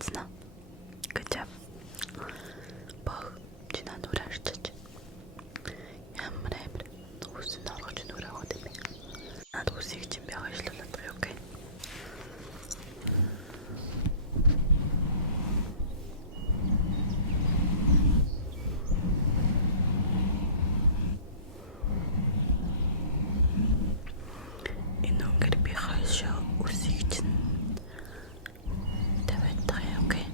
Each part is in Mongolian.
That's not. Good job. Бог чи надо урагчиж. Ямар амар үсэн оргож нүрээд юм бэ. Над үсийг чинь би хойшлуулаад байгаа окей. Энэ өнгөр би хойшоо үсийг чинь тавиад байгаа окей.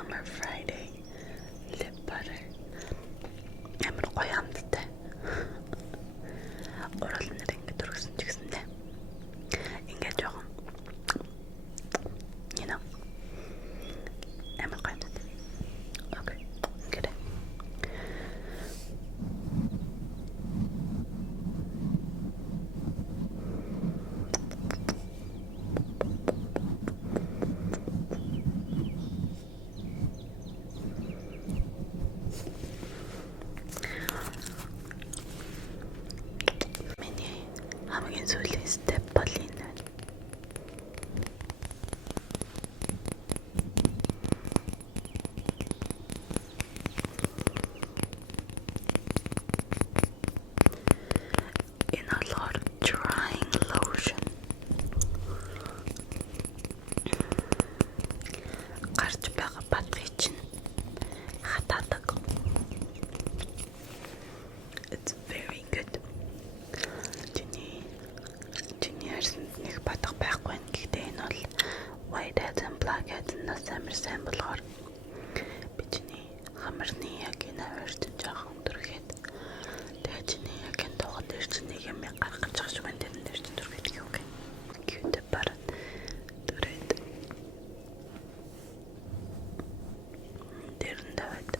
Summer Friday lip butter. Ямар гоё амттай. Орол нэр ингээд өргөсөн ч гэсэндээ ингээд жоохон амар гоё амттай. Окей. Ингээд. Хамгийн сүүлийн step бол энэ. Энэ болохоор drying lotion. Гарч байгаа батгыг чинь хатаадаг. It's very good. Нэг батга байхгүй нь гэхдээ энэ бол whiteheads and blackheads-наас амар сайн болохоор би чиний хамарны яг энэ version жоохон түргээд тэгээ чиний яг энэ тоогон дээр чинь нэг юм гаргаж байгаа шүү энэ дээр чинь түргээд юу гэх cute bara түрээд дээр нь даваад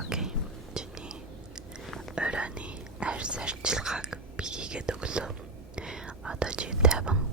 окей. Чиний оройны арьс арчилгааг би хийгээд өглөө. Одоо чи 50